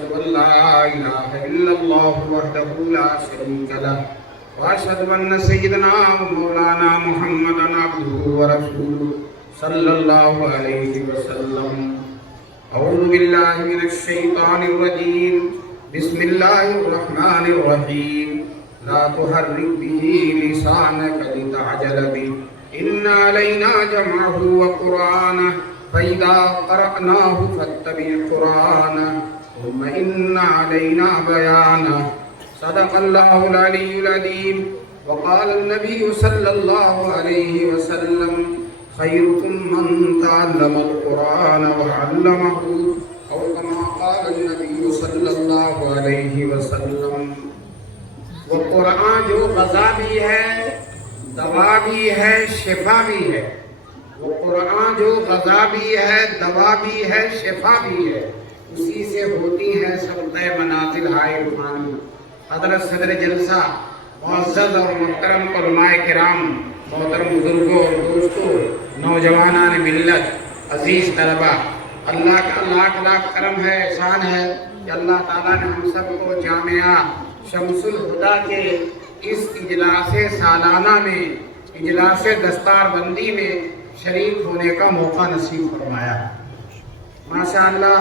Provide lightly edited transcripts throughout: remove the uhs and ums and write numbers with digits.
وأشهد أن لا إله إلا الله وحده لا شريك له وأشهد أن سيدنا ومولانا محمدا عبده ورسوله صلى الله عليه وسلم. أعوذ بالله من الشيطان الرجيم. بسم الله الرحمن الرحيم. لا تحرك به لسانك لتعجل به إن علينا جمعه وقرآنه فإذا قرأناه فاتبع قرآنه ثم إن علينا بيانه. صدق الله العلي العظيم. وقال النبي صلى الله عليه وسلم خيركم من تعلم القرآن وعلمه أو كما قال النبي صلی اللہ علیہ وسلم. وہ قرآن جو غذا بھی ہے، دوا بھی ہے، شفا بھی ہے. وہ قرآن جو غذا بھی ہے، دوا بھی ہے، شفا بھی ہے. اسی سے ہوتی ہے سب طے منازل ہائے روحانی. حضرت صدر جلسہ معزز اور محترم علماء کرام، محترم بزرگوں اور دوستوں، نوجوانان ملت، عزیز طلبہ، اللہ کا لاکھ لاکھ کرم ہے، احسان ہے کہ اللہ تعالیٰ نے ہم سب کو جامعہ شمس الہدیٰ کے اس اجلاس سالانہ میں، اجلاس دستار بندی میں شریک ہونے کا موقع نصیب فرمایا. ماشاءاللہ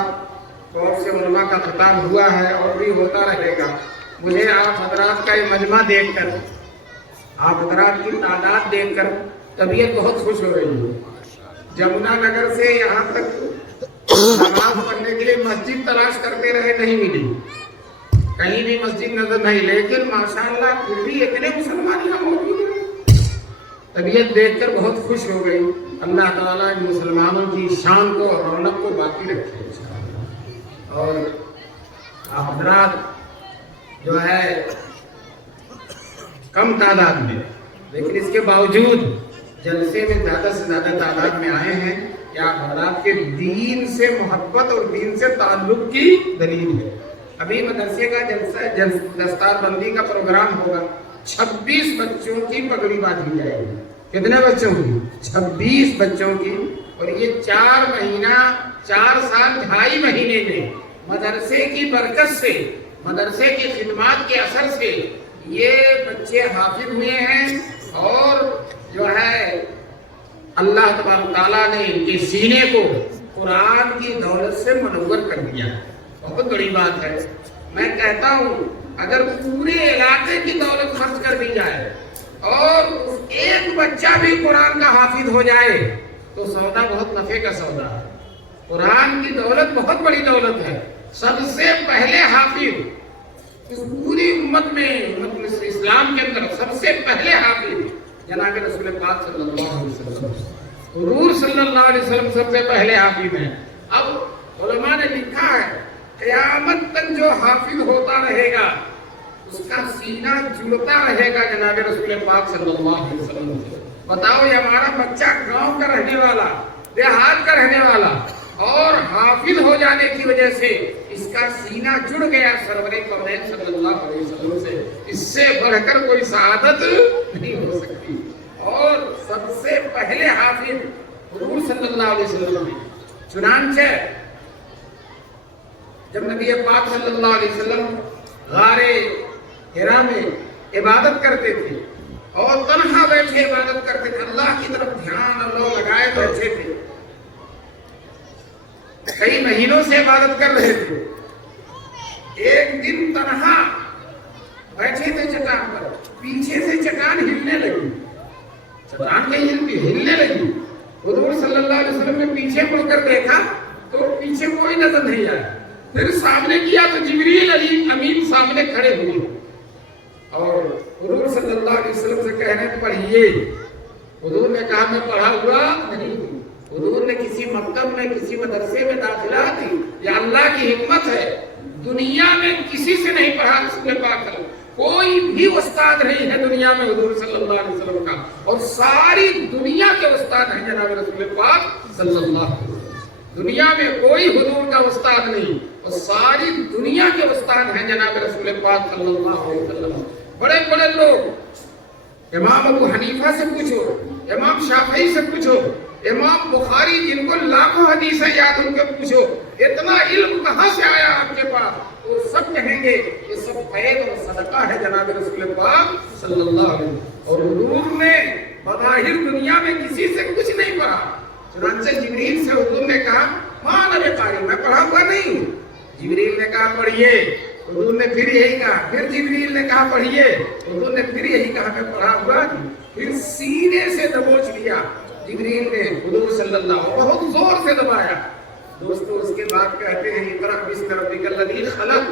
بہت سے علماء کا خطاب ہوا ہے اور بھی ہوتا رہے گا. مجھے آپ حضرات کا یہ مجمع دیکھ کر، آپ حضرات کی تعداد دیکھ کر طبیعت بہت خوش ہو رہی ہے. جمنا نگر سے یہاں تک نماز پڑھنے کے لیے مسجد تلاش کرتے رہے، نہیں ملی، کہیں بھی مسجد نظر نہیں، لیکن ماشاءاللہ پھر بھی اتنے مسلمان یہاں موجود ہیں. طبیعت دیکھ کر بہت خوش ہو گئی. اللہ تعالیٰ ان مسلمانوں کی شان کو اور رونق کو باقی رکھے. اور حضرات جو ہے کم تعداد میں، لیکن اس کے باوجود جلسے میں زیادہ سے زیادہ تعداد میں آئے ہیں کہ آپ حضرات کے دین سے محبت اور دین سے تعلق کی دلیل ہے. ابھی مدرسے کا جلسہ دستار بندی کا پروگرام ہوگا. 26 بچوں کی پگڑی باندھی جائے گی. کتنے بچوں کی؟ 26 بچوں کی. اور یہ 4 مہینہ 4 سال 2.5 مہینے میں مدرسے کی برکت سے، مدرسے کی خدمات کے اثر سے یہ بچے حافظ ہوئے ہیں. اور جو ہے اللہ تبارک تعالیٰ نے ان کے سینے کو قرآن کی دولت سے منور کر دیا. بہت بڑی بات ہے. میں کہتا ہوں اگر پورے علاقے کی دولت خرچ کر دی جائے اور ایک بچہ بھی قرآن کا حافظ ہو جائے تو سودا بہت نفع کا سودا ہے. قرآن کی دولت بہت بڑی دولت ہے. سب سے پہلے حافظ اس پوری امت میں، اسلام کے اندر سب سے پہلے حافظ جناب رسول پاک صلی اللہ علیہ وسلم. حضور صلی اللہ علیہ وسلم سب سے پہلے حافظ ہیں. اب علماء نے لکھا ہے قیامت تک جو حافظ ہوتا رہے گا اس کا سینہ جڑتا رہے گا جناب رسول پاک صلی اللہ علیہ وسلم. بتاؤ یہ ہمارا بچہ گاؤں کا رہنے والا، دیہات کا رہنے والا، اور حافظ ہو جانے کی وجہ سے اس کا سینہ جڑ گیا سرور کونین صلی اللہ علیہ وسلم سے. اس سے بڑھ کر کوئی سعادت نہیں ہو سکتی. اور سب سے پہلے حافظ حضور صلی اللہ علیہ وسلم ہے. چنانچہ جب نبی پاک صلی اللہ علیہ وسلم غار حرا میں عبادت کرتے تھے اور تنہا بیٹھے عبادت کرتے تھے، اللہ کی طرف دھیان اللہ لگائے بیٹھے تھے، کئی مہینوں سے عبادت کر رہے تھے. ایک دن تنہا بیٹھے تھے چٹان پر، پیچھے سے چٹان ہلنے لگی. چٹان کہیں ہلنے لگی. حضور صلی اللہ علیہ وسلم نے پیچھے مڑ کر دیکھا تو پیچھے کوئی نظر نہیں آیا. پھر سامنے کیا تو جبریل امین سامنے کھڑے ہوئے اور حضور صلی اللہ علیہ وسلم سے کہنے پڑھیے. حضور نے کہا میں پڑھا ہوا نہیں ہوں. حضور نے کسی مکتب میں، کسی مدرسے میں داخلہ دی. یہ اللہ کی حکمت ہے. دنیا میں کسی سے نہیں پڑھا رسول پاک. کوئی بھی استاد نہیں ہے دنیا میں حضور صلی اللہ علیہ وسلم کا، اور ساری دنیا کے استاد ہیں جناب رسول پاک صلی اللہ علیہ وسلم. دنیا میں کوئی حضور کا استاد نہیں اور ساری دنیا کے استاد ہیں جناب رسول پاک صلی اللہ علیہ وسلم. بڑے بڑے لوگ، امام ابو حنیفہ سے پوچھو، امام شافعی سے پوچھو، امام بخاری جن کو لاکھوں حدیثیں یاد ان کو پوچھو، اتنا علم کہاں سے آیا آپ کے پاس؟ دیں گے یہ سب فیض اور صدقہ ہے جناب رسول پاک صلی اللہ علیہ وسلم. اور حضور نے بظاہر دنیا میں کسی سے کچھ نہیں پڑھا. چنانچہ جبریل سے حضور نے کہا ماں نبی قاری میں پڑھا ہوا نہیں ہوں. جبریل نے کہا پڑھیے. حضور نے پھر یہی کہا. پھر جبریل نے کہا پڑھیے. حضور نے پھر یہی کہا میں پڑھا ہوا نہیں. پھر سینے سے دبوچ لیا جبریل نے حضور صلی اللہ علیہ وسلم بہت زور سے دبایا. دوستو اس کے بعد کہتے ہیں اقرأ باسم ربک الذی خلق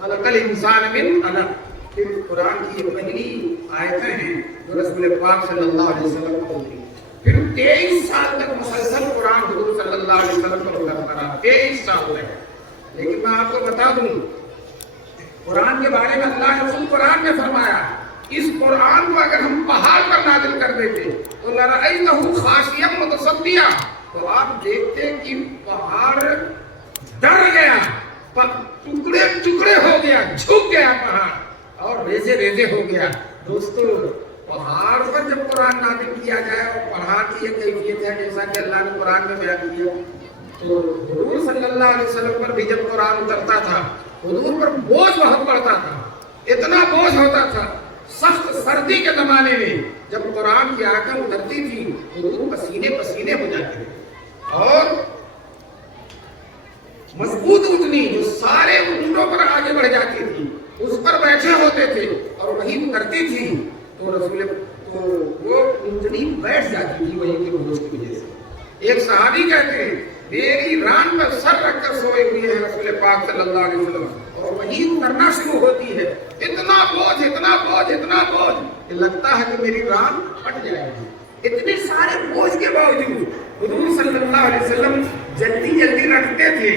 خلق الانسان من علق. پھر قرآن کی یہ پہلی آیتیں ہیں جو رسول پاک صلی اللہ علیہ وسلم کو دی. پھر 23 سال تک مسلسل قرآن حضور صلی اللہ علیہ وسلم پر اترتا رہا. 23 سال تک. لیکن میں آپ کو بتا دوں قرآن کے بارے میں اللہ نے خود قرآن میں فرمایا اس قرآن کو اگر ہم پہاڑ پر نازل کر دیتے تو لرأیتہ خاشعا متصدعا تو آپ دیکھتے کہ پہاڑ ڈر گیا, ٹکڑے ٹکڑے ہو گیا, جھک گیا پہاڑ اور ریزے ریزے ہو گیا. دوستو پہاڑ پر جب قرآن نازل کیا جائے اور پہاڑ کی یہ کیفیت ہے جیسا کہ اللہ نے قرآن میں بیان کیا تو حضور صلی اللہ علیہ وسلم پر بھی جب قرآن اترتا تھا حضور پر بوجھ بہت پڑتا تھا. اتنا بوجھ ہوتا تھا سخت سردی کے زمانے میں جب قرآن کی آیتیں اترتی تھی حضور پسینے پسینے ہو جاتے تھے اور مضبوط اونٹنی جو سارے اونٹوں پر آگے بڑھ جاتی تھی اس پر بیٹھے ہوتے تھے اور وہی کرتی تھی تو رسول تو وہ اونٹنی بیٹھ جاتی تھی وہی کے بوجھ کی وجہ سے. ایک صحابی کہتے ہیں میری ران پر سر رکھ کر سوئے ہوئے ہیں رسول پاک صلی اللہ علیہ وسلم اور وہی اترنا شروع ہوتی ہے. اتنا بوجھ اتنا بوجھ اتنا بوجھ کہ لگتا ہے کہ میری ران پھٹ جائے گی. اتنے سارے بوجھ کے باوجود حضور صلی اللہ علیہ وسلم جلدی جلدی رکھتے تھے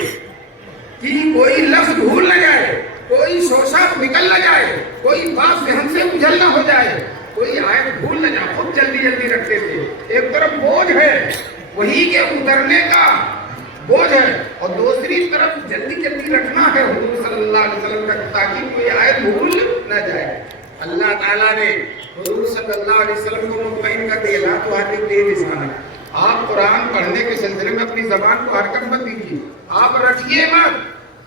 کہ کوئی لفظ بھول نہ جائے, کوئی شوشہ نکل نہ جائے, کوئی بات ذہن سے اجھل نہ ہو جائے, کوئی آیت بھول نہ جائے. خود جلدی جلدی رکھتے تھے. ایک طرف بوجھ ہے وہی کے اترنے کا بوجھ ہے اور دوسری طرف جلدی جلدی رکھنا ہے حضور صلی اللہ علیہ وسلم کا تاکہ کوئی آیت بھول نہ جائے. اللہ تعالیٰ نے حضور صلی اللہ علیہ وسلم کو مطمئن کر دیا لا تحرک به لسانک. آپ قرآن پڑھنے کے سلسلے میں اپنی زبان کو حرکت مت دیجیے, آپ رٹیے مت,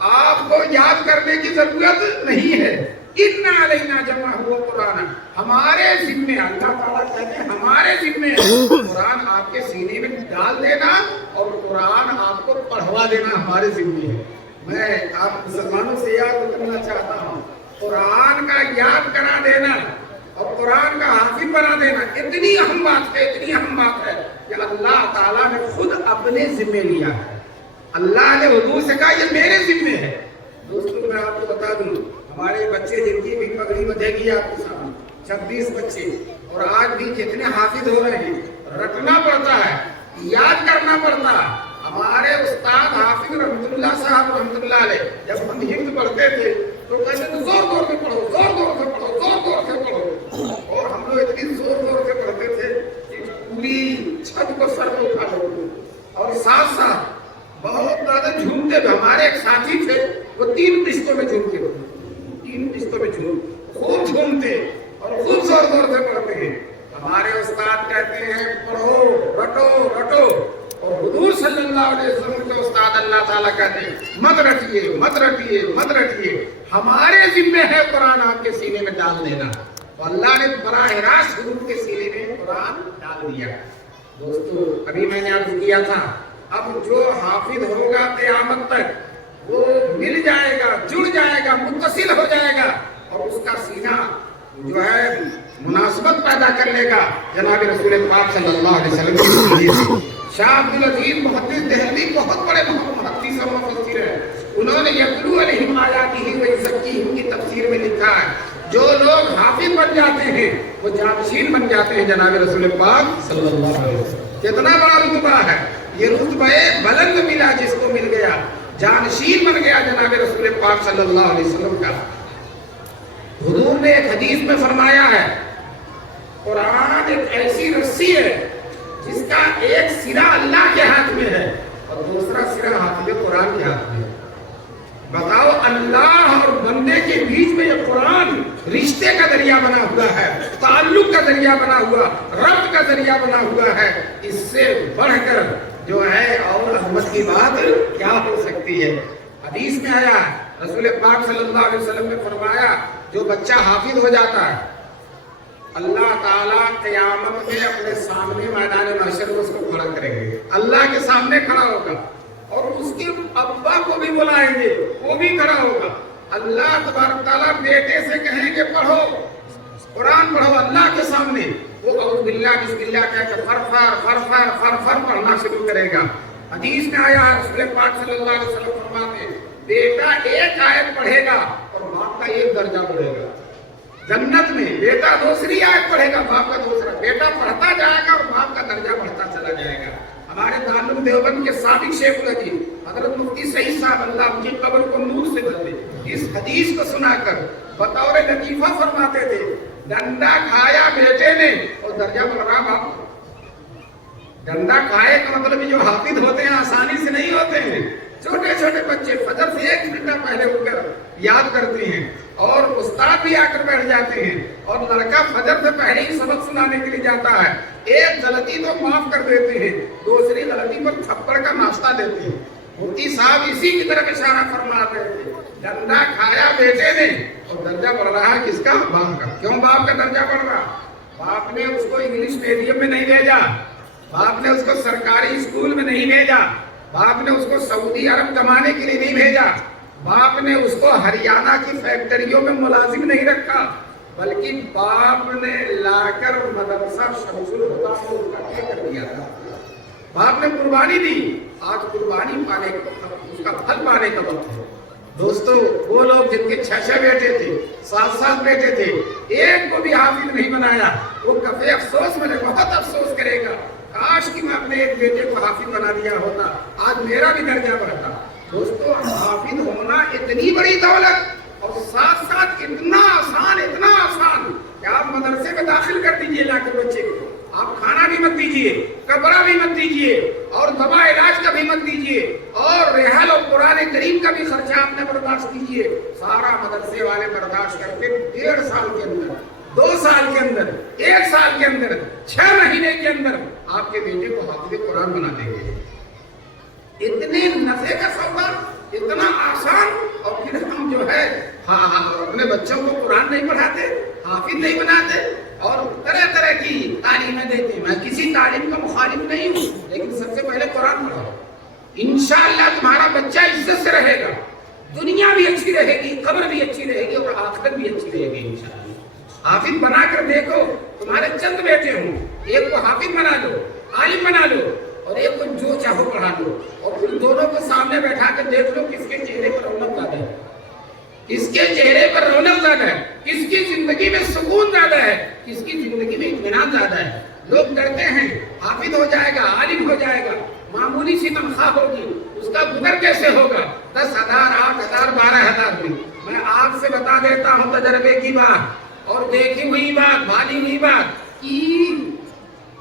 آپ کو یاد کرنے کی ضرورت نہیں ہے. اِنَّ عَلَيْنَا جَمْعَهُ وَقُرْآنَهُ ہمارے ذمے اللہ تعالیٰ کہتے ہیں ہمارے ذمے قرآن آپ کے سینے میں ڈال دینا اور قرآن آپ کو پڑھوا دینا ہمارے ذمے ہے. میں آپ مسلمانوں سے یاد کرنا چاہتا ہوں قرآن کا یاد کرا دینا اور قرآن کا حافظ بنا دینا اتنی اہم بات ہے, اتنی اہم بات ہے کہ اللہ تعالیٰ نے خود اپنے ذمے لیا ہے. اللہ نے حضور سے کہا یہ میرے ذمے ہے. دوستوں میں آپ کو بتا دوں ہمارے بچے جن کی بھی پگڑی بدھے گی آپ کے سامنے 26 بچے اور آج بھی کتنے حافظ ہو رہے ہیں. رٹنا پڑتا ہے, یاد کرنا پڑتا ہے. ہمارے استاد حافظ رحمت اللہ صاحب رحمت اللہ علیہ جب ہم ہند پڑھتے تھے تو کہتے تھے زور زور سے پڑھو, زور زور سے پڑھو, زور زور سے پڑھو. اور ہم لوگ اتنی زور زور سے پڑھتے تھے کہ پوری چھت کو سر پہ اٹھا لیتے اور ساتھ ساتھ بہت زیادہ جھومتے تھے. ہمارے ایک ساتھی تھے وہ 3 قسطوں میں جھومتے تھے, 3 قسطوں میں خوب جھومتے اور خوب زور زور سے پڑھتے ہیں. ہمارے استاد کہتے ہیں پڑھو رٹو رٹو اور حضور صلی اللہ علیہ وسلم کے استاد اللہ تعالیٰ کہتے ہیں مت رٹیے مت رٹیے مت رٹیے, ہمارے ذمہ ہے قرآن آپ کے سینے میں ڈال دینا. تو اللہ نے براہ راست حضور کے سینے میں قرآن ڈال دیا. دوستو ابھی میں نے عرض کیا تھا اب جو حافظ ہوگا قیامت تک وہ مل جائے گا, جڑ جائے گا, متصل ہو جائے گا اور اس کا سینہ جو ہے مناسبت پیدا کر لے گا جناب رسول پاک صلی اللہ علیہ وسلم کی حدیث سے. شاہ عبدالعزیز محدث دہلوی بہت بڑے محدث اور مفسر ہیں. انہوں نے یتلو علیہم آیاتہ ویزکیہم کی تفسیر میں لکھا ہے جو لوگ حافظ بن جاتے ہیں وہ جانشین بن جاتے ہیں جناب رسول پاک صلی اللہ علیہ وسلم. کتنا بڑا رتبہ ہے یہ, رتبہ بلند ملا جس کو مل گیا, جانشین بن گیا جناب رسول پاک صلی اللہ علیہ وسلم کا. حضور نے ایک حدیث میں فرمایا ہے قرآن ایک ایسی رسی ہے جس کا ایک سرا اللہ کے ہاتھ میں ہے اور دوسرا سرا حافظ قرآن کے ہاتھ میں ہے. بتاؤ اللہ اور بندے کے بیچ میں یہ قرآن رشتے کا ذریعہ بنا ہوا ہے, تعلق کا ذریعہ بنا ہوا, ربط کا ذریعہ بنا ہوا ہے. اس سے بڑھ کر جو ہے اور عظمت کی بات کیا ہو سکتی ہے. حدیث میں آیا ہے، رسول پاک صلی اللہ علیہ وسلم نے فرمایا جو بچہ حافظ ہو جاتا ہے اللہ تعالیٰ قیامت میں اپنے سامنے میدان محشر میں اس کو کھڑا کریں گے، اللہ کے سامنے کھڑا ہوگا اور اس کے ابا کو بھی بلائیں گے، وہ بھی کھڑا ہوگا۔ اللہ تبارک تعالیٰ بیٹے سے کہیں گے پڑھو قرآن پڑھو اللہ کے سامنے، وہ اعوذ باللہ بسم اللہ کہہ کے فر پڑھنا شروع کرے گا۔ حدیث میں آیا ہے رسول پاک صلی اللہ علیہ وسلم فرماتے ہیں بیٹا ایک آیت پڑھے گا اور باپ کا ایک درجہ بڑھے گا۔ جنت میں بیٹا دوسری آیت پڑھے گا، باپ کا دوسرا، بیٹا پڑھتا جائے گا اور باپ کا درجہ بڑھتا چلا جائے گا۔ ہمارے دارالعلوم دیوبند کے سابق شیخ الحدیث حضرت مفتی سعید صاحب اللہ ان کی قبر کو نور سے بھر دے، اس حدیث کو سنا کر بطور لطیفہ فرماتے تھے ڈنڈا کھایا بیٹے نے اور درجہ بڑھ رہا باپ کا۔ ڈنڈا کھائے کا مطلب جو حافظ ہوتے ہیں آسانی سے نہیں ہوتے ہیں، چھوٹے چھوٹے بچے فجر سے 1 گھنٹہ پہلے اٹھ کر یاد کرتے ہیں اور استاد بھی آ کر بیٹھ جاتے ہیں، اور لڑکا فجر سے پہلے ہی سبق سنانے کے لیے جاتا ہے، ایک غلطی تو معاف کر دیتے ہیں، دوسری غلطی پر تھپڑ کا ناشتہ دیتے ہیں۔ مفتی صاحب اسی کی طرف اشارہ فرما رہے تھے ڈنڈا کھایا بیٹے نے اور درجہ بڑھ رہا ہے کس کا؟ باپ کا۔ کیوں باپ کا درجہ بڑھ رہا؟ باپ نے اس کو انگلش میڈیم میں نہیں بھیجا، باپ نے اس کو سرکاری اسکول میں نہیں بھیجا، باپ نے اس کو سعودی عرب کمانے کے لیے نہیں بھیجا، باپ نے اس کو ہریانہ کی فیکٹریوں میں ملازم نہیں رکھا، بلکہ باپ نے لا کر مدرسہ شمس الہدیٰ کو کیا کر دیا تھا۔ باپ نے قربانی دی، آج قربانی پانے کا اس کا پھل پانے کا وقت ہے۔ دوستو وہ لوگ جن کے 6 بیٹے تھے، 7 بیٹے تھے، ایک کو بھی حافظ نہیں بنایا، وہ کفے افسوس میں بہت افسوس کرے گا، کاش کہ میں اپنے ایک بیٹے کو حافظ بنا دیا ہوتا، آج میرا بھی درجہ بڑھتا۔ دوستو حافظ ہونا اتنی بڑی دولت اور ساتھ ساتھ اتنا آسان کہ آپ مدرسے میں داخل کر دیجئے لا کے بچے کو، آپ کھانا بھی مت دیجئے، کپڑا بھی مت دیجئے اور دوا علاج کا بھی مت دیجئے اور رحل اور قرآن کریم کا بھی خرچہ آپ نے برداشت کیجئے، سارا مدرسے والے برداشت کرتے 1.5 سال کے اندر، 2 سال کے اندر، 1 سال کے اندر، 6 مہینے کے اندر آپ کے بیٹے کو حافظ قرآن بنا دیں گے۔ اتنے نفع کا سودا، اتنا آسان، اور پھر ہم جو ہے اپنے بچوں کو قرآن نہیں پڑھاتے، حافظ نہیں بناتے اور طرح طرح کی تعلیمیں دیتے ہیں۔ میں کسی تعلیم کا مخالف نہیں ہوں، لیکن سب سے پہلے قرآن پڑھاؤ، انشاءاللہ تمہارا بچہ عزت سے رہے گا، دنیا بھی اچھی رہے گی، قبر بھی اچھی رہے گی اور آخرت بھی اچھی رہے گی انشاءاللہ۔ حافظ بنا کر دیکھو، تمہارے چند بیٹے ہوں، ایک کو حافظ بنا دو، عالم بنا لو اور ایک کو جو چاہو پڑھا دو، اور پھر دونوں کو سامنے بیٹھا کے دیکھ لو کس کے چہرے پر رونق زیادہ ہے، کس کے چہرے پر رونق زیادہ ہے، کس کی زندگی میں سکون زیادہ ہے، کس کی زندگی میں اطمینان زیادہ ہے۔ لوگ ڈرتے ہیں حافظ ہو جائے گا، عالم ہو جائے گا، معمولی سی تنخواہ ہوگی، اس کا گزر کیسے ہوگا؟ 10,000 8,000 12,000 میں۔ میں آپ سے بتا دیتا ہوں تجربے کی بات اور دیکھی ہوئی بات، بھالی ہوئی بات کہ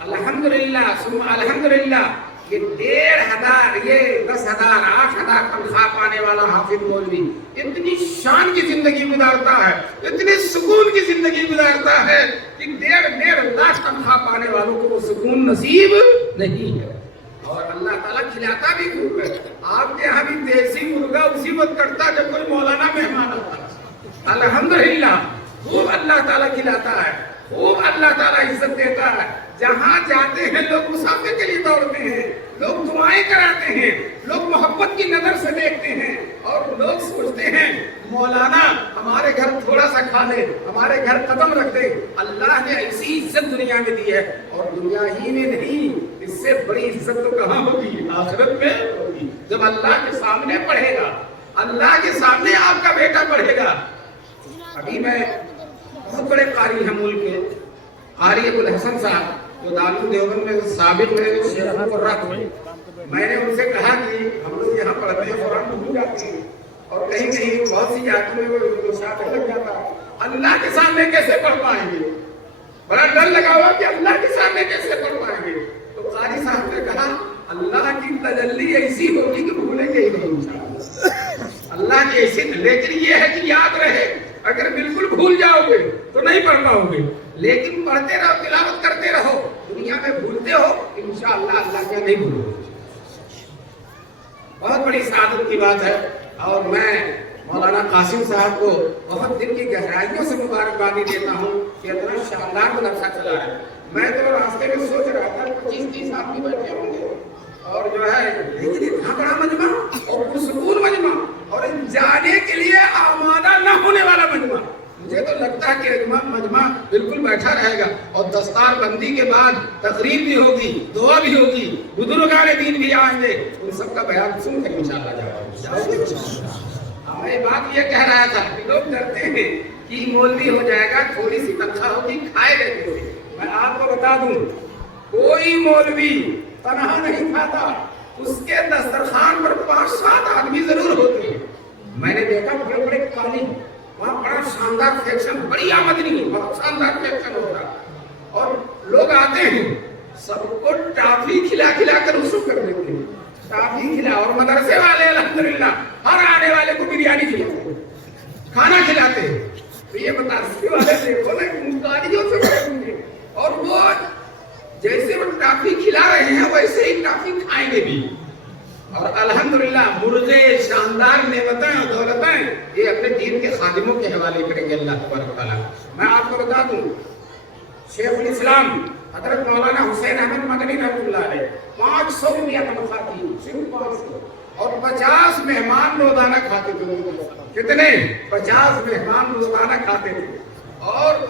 الحمدللہ ثم الحمدللہ یہ 1,500 یہ 10,000 8,000 تنخواہ پانے والا حافظ مولوی اتنی شان کی زندگی گزارتا ہے، اتنی سکون کی زندگی گزارتا ہے کہ 1.5 لاکھ تنخواہ پانے والوں کو وہ سکون نصیب نہیں ہے، اور اللہ تعالیٰ کھلاتا بھی خوب ہے۔ آپ کے یہاں بھی دیسی مرغا اسی وقت کٹتا جب کوئی مولانا مہمان آتا، الحمدللہ خوب اللہ تعالیٰ کھلاتا ہے، خوب اللہ تعالیٰ عزت دیتا ہے۔ جہاں جاتے ہیں لوگ مسافر کے لیے دوڑتے ہیں، لوگ دعائیں کراتے ہیں، لوگ محبت کی نظر سے دیکھتے ہیں اور لوگ سوچتے ہیں مولانا ہمارے گھر تھوڑا سا کھا لے، ہمارے گھر قدم رکھ دے۔ اللہ نے ایسی عزت دنیا میں دی ہے، اور دنیا ہی میں نہیں، اس سے بڑی عزت تو کہاں ہوگی؟ آخرت میں ہوگی، جب اللہ کے سامنے پڑھے گا، اللہ کے سامنے آپ کا بیٹا پڑھے گا۔ ابھی میں بہت بڑے قاری ہیں ملک کے، قاری ابو الحسن صاحب جو دارالعلوم دیوبند میں سابق میرے شیخ مقرر تھے، میں نے ان سے کہا کہ ہم لوگ یہاں پڑھتے ہیں قرآن بھول جاتے ہیں اور کہیں کہیں بہت سی جگہوں میں وہ شاعر لگ جاتا ہے، اللہ کے سامنے کیسے پڑھ پائیں گے؟ بڑا ڈر لگا ہوا کہ اللہ کے سامنے کیسے پڑھ پائیں گے؟ تو قاری صاحب نے کہا اللہ کی تجلی ایسی ہوگی کہ بھولیں گے ہی نہیں انشاءاللہ، اللہ کی ایسی، لیکن یہ ہے کہ یاد رہے، اگر بالکل بھول جاؤ گے تو نہیں پڑھ پاؤ گے، لیکن پڑھتے رہو، تلاوت کرتے رہو، دنیا میں بھولتے ہو انشاءاللہ اللہ کیا نہیں بھولو گے۔ بہت بڑی سعادت کی بات ہے اور میں مولانا قاسم صاحب کو بہت دل کی گہرائیوں سے مبارکبادی دیتا ہوں کہ اتنا شاندار مدرسہ چلا ہے. میں تو راستے میں سوچ رہا تھا 25-30 آدمی بیٹھے ہوں گے اور جو ہے لیکن اتنا بڑا مجمع اور پرسکون مجمع اور جانے کے لیے آمادہ نہ ہونے والا مجمع. مجھے تو لگتا ہے کہ مجمع بالکل بیٹھا رہے گا اور دستار بندی کے بعد تقریر بھی ہوگی, دعا بھی ہوگی, بزرگان دین بھی آئیں گے, ان سب کا بیان سن کر انشاءاللہ جاؤ گے. میں بات یہ کہہ رہا تھا کہ لوگ ڈرتے ہیں کہ مولوی ہو جائے گا, تھوڑی سی تنخواہ ہوگی, کھائے رہتے ہیں. میں آپ کو بتا دوں کوئی مولوی تنہا نہیں کھاتا, اس کے دسترخوان پر 5-7 آدمی ضرور ہوتے ہیں. میں نے دیکھا بڑے بڑے قالین, وہاں بڑا شاندار فیکشن, بڑی آمدنی, بہت شاندار فیکشن ہوتا ہے اور لوگ آتے ہیں سب کو ٹافی کھلا کھلا کر رسو کر دیتے ہیں. ٹافی کھلا اور مدرسے والے الحمدللہ ہر آنے والے کو بریانی کھلاتے ہیں, کھانا کھلاتے ہیں. تو یہ مدرسے والے دیکھو نا گاڑیوں سے بڑے ہوں گے اور وہ جیسے وہ ٹافی کھلا رہے ہیں ویسے ہی ٹافی کھائیں گے بھی. اور الحمدللہ مرغے, شاندار نعمتیں اور دولتیں یہ اپنے دین کے خادموں کے حوالے کریں گے اللہ تبارک و تعالیٰ. میں آپ کو بتا دوں شیخ الاسلام حضرت مولانا حسین احمد مدنی رحمۃ اللہ علیہ 500 روپیہ تنخواہ تھی, صرف 500, اور 50 مہمان روزانہ کھاتے تھے. کتنے؟ 50 مہمان روزانہ کھاتے تھے. اور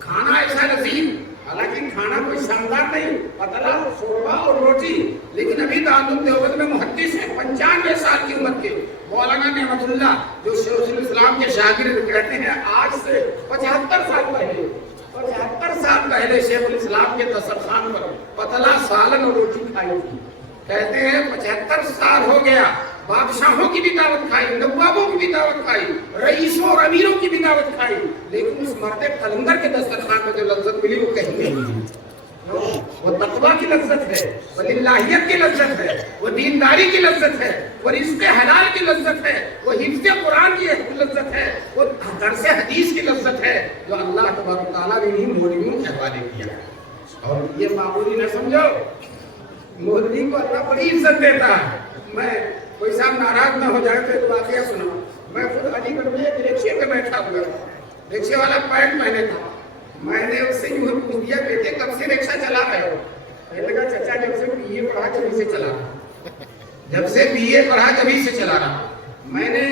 کھانا ایسا لذیذ, حالانکہ کھانا کوئی شاندار نہیں, پتلا شوربہ اور روٹی, لیکن ابھی دارالعلوم دیوبند میں محدث ہیں 95 سال کی عمر کے مولانا نعمت اللہ جو شیخ الاسلام کے شاگرد کہتے ہیں آج سے 75 سال پہلے شیخ الاسلام کے دسترخوان پر پتلا سالن اور روٹی کھائی تھی. کہتے ہیں 75 سال ہو گیا, بادشاہوں کی بھی دعوت کھائی, نوابوں کی بھی دعوت کھائی, رئیسوں اور امیروں کی بھی دعوت کھائی, لیکن اس مرد قلندر کے دسترخوان میں جو لذت ملی وہ کہیں نہیں ملی. وہ تقویٰ کی لذت ہے, وہ للہیت کی لذت ہے, وہ دینداری کی لذت ہے, وہ رزق حلال کی لذت ہے, وہ حفظ قرآن کی لذت ہے, وہ درس حدیث کی لذت ہے جو اللہ تبارک و تعالیٰ نے انہیں مولویوں کے حوالے کیا. اور یہ معمولی نہ سمجھو, مولوی کو اللہ بڑی عزت دیتا ہے. میں کوئی صاحب ناراض نہ ہو جائے تو ایک واقعہ سنا. میں خود علی گڑھ میں ایک رکشے پہ بیٹھا ہوا تھا, رکشے والا پینٹ پہنے تھا. میں نے اس سے یوں پوچھ دیا بیٹے کب سے رکشہ چلا رہے ہو؟ کہنے لگا چچا جب سے بی اے پڑھا جبھی سے چلا رہا, جب سے بی اے پڑھا جبھی سے چلا رہا. میں نے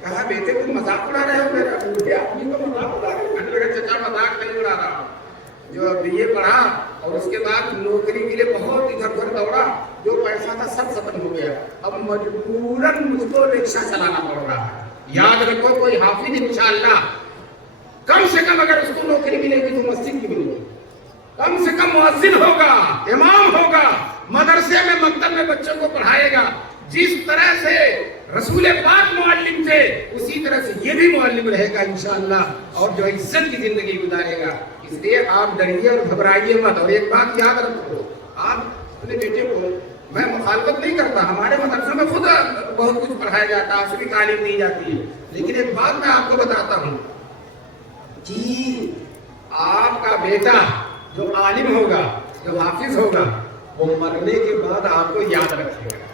کہا بیٹے تم مذاق اڑا رہے ہو میرا؟ مجھے اپنی کو مذاق اڑا رہے ہو. کہنے لگا چچا مذاق نہیں اڑا رہا, جو بی اے پڑھا اور اس کے بعد نوکری کے لیے بہت ادھر ادھر دوڑا, جو پیسہ تھا سب ختم ہو گیا, اب مجبوراً مجھ کو رکشہ چلانا پڑ رہا ہے. یاد رکھو کوئی حافظ انشاءاللہ کم سے کم اگر اس کو نوکری ملے گی تو مسجد کی ملے گی, کم سے کم مؤذن ہوگا, امام ہوگا, مدرسے میں مکتب میں بچوں کو پڑھائے گا. جس طرح سے رسول پاک معلم تھے اسی طرح سے یہ بھی معلم رہے گا انشاءاللہ, اور جو عزت کی زندگی گزارے گا. اس لیے آپ ڈریے اور گھبرائیے مت. اور ایک بات یاد رکھو, آپ اپنے بیٹے کو, میں مخالفت نہیں کرتا, ہمارے مدرسے میں خود بہت کچھ پڑھایا جاتا ہے, عصری تعلیم دی جاتی ہے, لیکن ایک بات میں آپ کو بتاتا ہوں کہ آپ کا بیٹا جو عالم ہوگا, جو حافظ ہوگا, وہ مرنے کے بعد آپ کو یاد رکھے گا.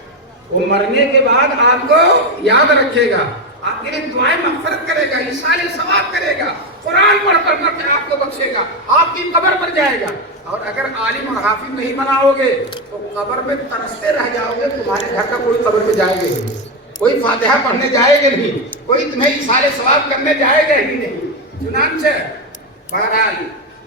وہ مرنے کے بعد آپ کو یاد رکھے گا, آپ کے لیے دعائیں مغفرت کرے گا, ایصال ثواب کرے گا, قرآن پڑھ کر کے آپ کو بخشے گا, آپ کی قبر پر جائے گا. اور اگر عالم اور حافظ نہیں بناؤ گے تو قبر میں ترستے رہ جاؤ گے. تمہارے گھر کا کوئی قبر میں جائے گا نہیں, کوئی فاتحہ پڑھنے جائے گا نہیں, کوئی تمہیں ایصال ثواب کرنے جائے گا ہی نہیں. چنانچہ بہرحال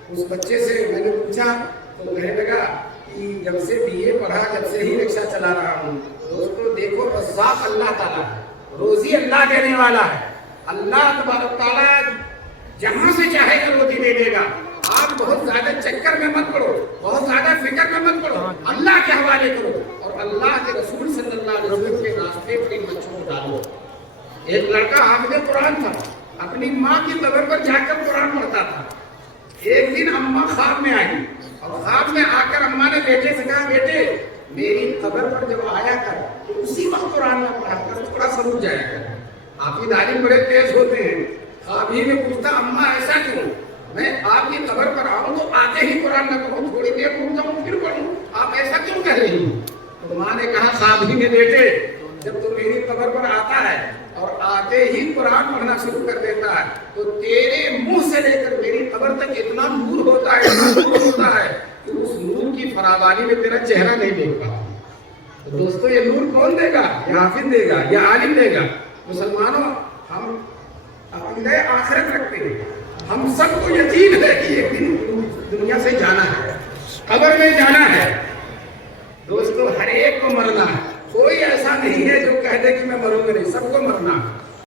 اس بچے سے میں نے پوچھا تو کہنے لگا کہ جب سے بی اے پڑھا جب سے ہی رکشہ چلا رہا ہوں. دوستو دیکھو رزاق اللہ تعالیٰ ہے, روزی اللہ دینے والا ہے. اللہ تبارک تعالیٰ جہاں سے چاہے گا روزی دے دے گا. آپ بہت زیادہ چکر میں مت پڑو, بہت زیادہ فکر میں مت پڑو, اللہ کے حوالے کرو اور اللہ کے رسول صلی اللہ علیہ وسلم کے راستے پر ان بچوں کو ڈالو. ایک لڑکا حافظ قرآن تھا, اپنی ماں کی قبر پر جا کر قرآن پڑھتا تھا. ایک دن اماں خواب میں آئی اور خواب میں آ کر اماں نے بیٹے سے کہا بیٹے میری قبر پر جب آیا کر تو اسی وقت قرآن میں پڑھا کر, تھوڑا سمجھ جایا کر. حافظ عالم بڑے تیز ہوتے ہیں. خواب ہی میں پوچھتا اماں ایسا کیوں, میں آپ کی قبر پر آؤں تو آتے ہی قرآن نہ پڑھوں, تھوڑی دیر رک جاؤں پھر پڑھوں, آپ ایسا کیوں کہہ رہی ہوں؟ تو ماں نے کہا خواب ہی میں بیٹے جب تو میری قبر پر آتا ہے اور آتے ہی قرآن پڑھنا شروع کر دیتا ہے تو تیرے منہ سے لے کر میری قبر تک اتنا نور ہوتا ہے، اتنا نور ہوتا ہے کہ اس نور کی فراوانی میں تیرا چہرہ نہیں دیکھ پاتا۔ تو دوستو یہ نور کون دے گا؟ یہ حافظ دے گا، یہ عالم دے گا۔ مسلمانوں ہم عقیدہ آخرت رکھتے ہیں، ہم سب کو یقین ہے کہ ایک دن دنیا سے جانا ہے، قبر میں جانا ہے۔ دوستو ہر ایک کو مرنا ہے، کوئی ایسا نہیں ہے جو کہہ دے کہ میں مروں گا نہیں، سب کو مرنا ہے۔